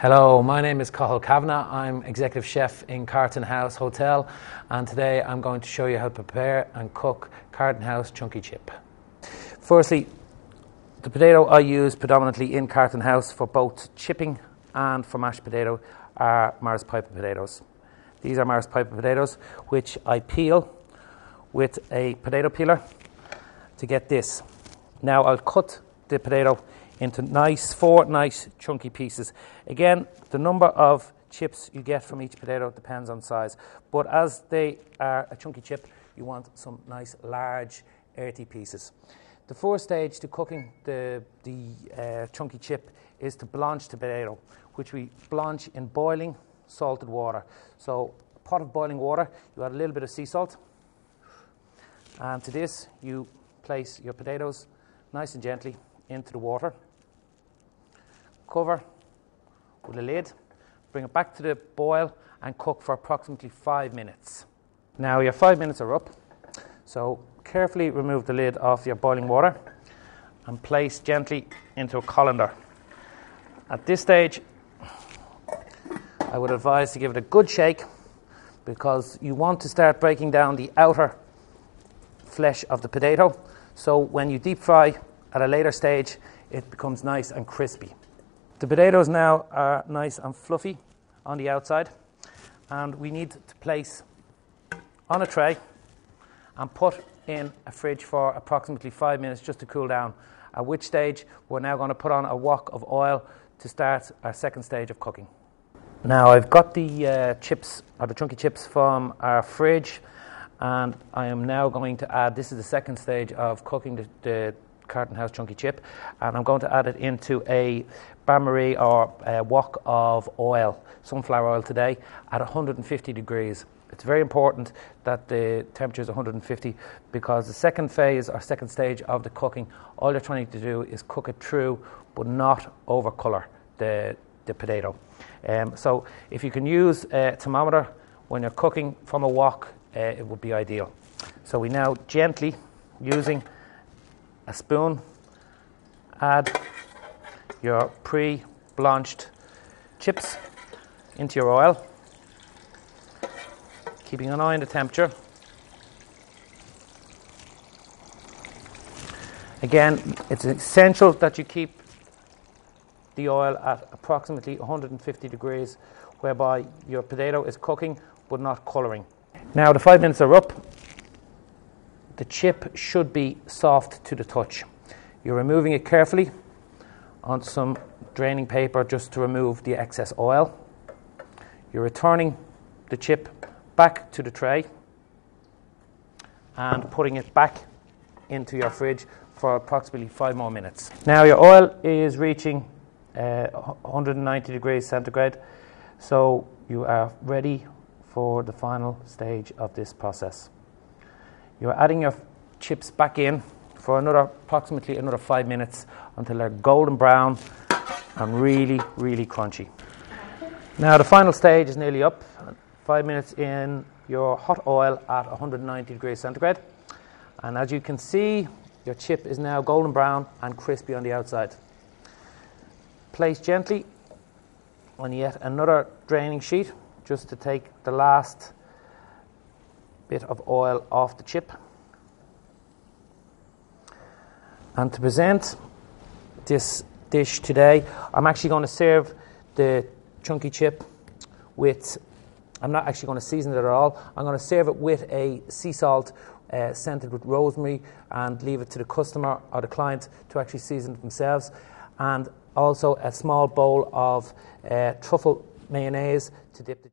Hello, my name is Cathal Kavanagh. I'm Executive Chef in Carton House Hotel, and today I'm going to show you how to prepare and cook Carton House chunky chip. Firstly, the potato I use predominantly in Carton House for both chipping and for mashed potato are Mars Piper potatoes. These are Mars Piper potatoes, which I peel with a potato peeler to get this. Now I'll cut the potato into four nice chunky pieces. Again, the number of chips you get from each potato depends on size, but as they are a chunky chip, you want some nice large earthy pieces. The first stage to cooking the chunky chip is to blanch the potato, which we blanch in boiling salted water. So a pot of boiling water, you add a little bit of sea salt, and to this you place your potatoes nice and gently into the water. Cover with a lid, bring it back to the boil and cook for approximately 5 minutes. Now your 5 minutes are up, so carefully remove the lid off your boiling water and place gently into a colander. At this stage, I would advise to give it a good shake because you want to start breaking down the outer flesh of the potato, so when you deep fry at a later stage, it becomes nice and crispy. The potatoes now are nice and fluffy on the outside, and we need to place on a tray and put in a fridge for approximately 5 minutes just to cool down, at which stage we're now going to put on a wok of oil to start our second stage of cooking. Now I've got the chips, or the chunky chips, from our fridge, and I am now going to add, this is the second stage of cooking the Carton House chunky chip, and I'm going to add it into a bain-marie or a wok of oil, sunflower oil today, at 150 degrees. It's very important that the temperature is 150 because the second phase or second stage of the cooking, all you're trying to do is cook it through but not overcolour the potato. So if you can use a thermometer when you're cooking from a wok, it would be ideal. So we now gently, using a spoon, add your pre-blanched chips into your oil, keeping an eye on the temperature. Again, it's essential that you keep the oil at approximately 150 degrees, whereby your potato is cooking but not colouring. Now the 5 minutes are up. The chip should be soft to the touch. You're removing it carefully on some draining paper just to remove the excess oil. You're returning the chip back to the tray and putting it back into your fridge for approximately 5 more minutes. Now your oil is reaching 190 degrees centigrade, so you are ready for the final stage of this process. You're adding your chips back in for approximately another 5 minutes until they're golden brown and really, really crunchy. Now the final stage is nearly up. 5 minutes in your hot oil at 190 degrees centigrade. And as you can see, your chip is now golden brown and crispy on the outside. Place gently on yet another draining sheet just to take the last bit of oil off the chip. And to present this dish today, I'm actually going to serve the chunky chip with, I'm not actually going to season it at all, I'm going to serve it with a sea salt scented with rosemary and leave it to the customer or the client to actually season it themselves, and also a small bowl of truffle mayonnaise to dip the